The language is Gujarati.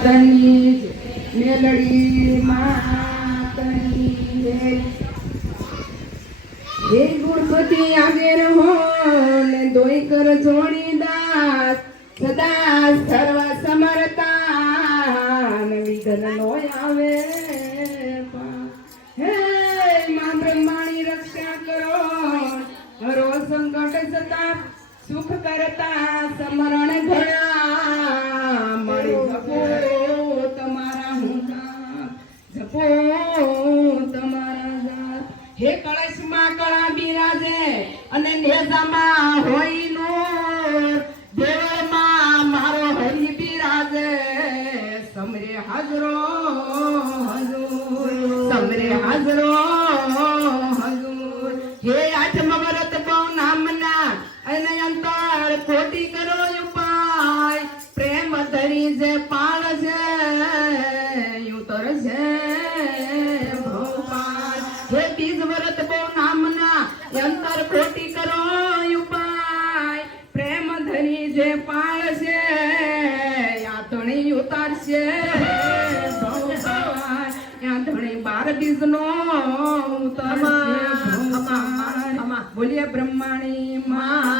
માતની મેલડી માતની હે ગુણપતિ આગેર હો ને દોઈ કર જોડી દાસ સદા સર્વ સમરતા વિઘ્ન નો આવે હે મા બ્રહ્માણી રક્ષા કરો હરો સંકટ સતા સુખ કરતા સમરણ ઘણા તમારા. હે કળશમાં કળા બિરાજે અને નેજામાં હોય ભોપાલ યાતણી બાર બીજ નો બોલીએ બ્રહ્માણી માતની